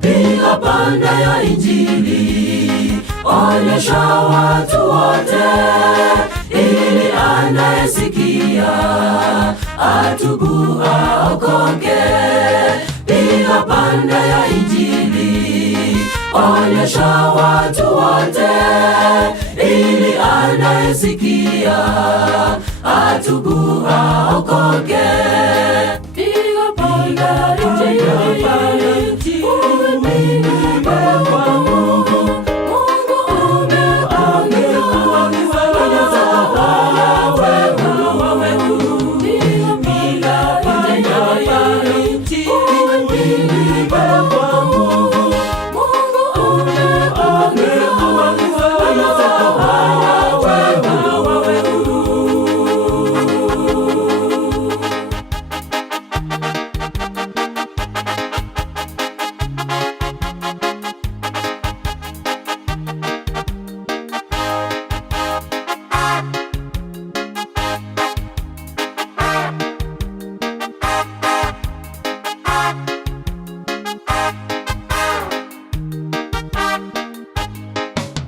Piga panda ya Injili, onyesha watu wote, ili anayesikia atubu aokoke. Piga panda ya Injili, onyesha watu wote, ili anayesikia atubu aokoke. Piga panda ya Injili,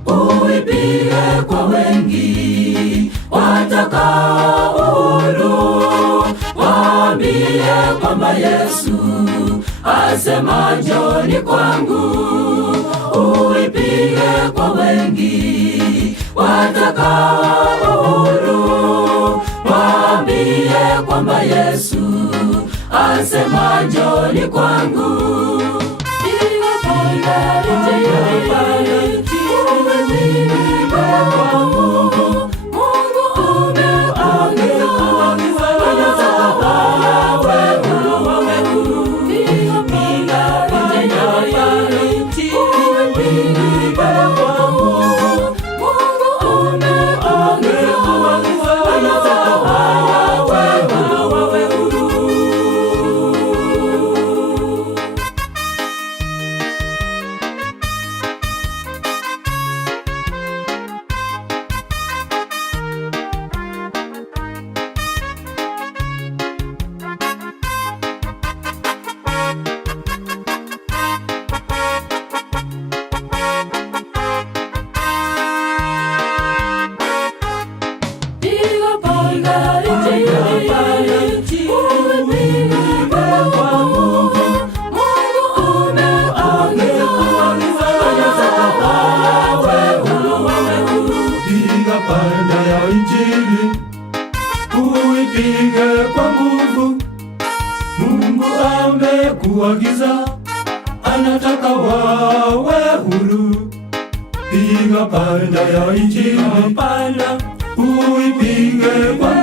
uipige kwa wengi watakao uhuru, waambie kwamba Yesu asema njoni kwangu. Uipige kwa wengi watakao uhuru, waambie kwamba Yesu asema njoni kwangu. Panda ya Injili, uipige kwa nguvu. Mungu amekuagiza, anataka wawe huru. Piga panda ya Injili, uipige kwa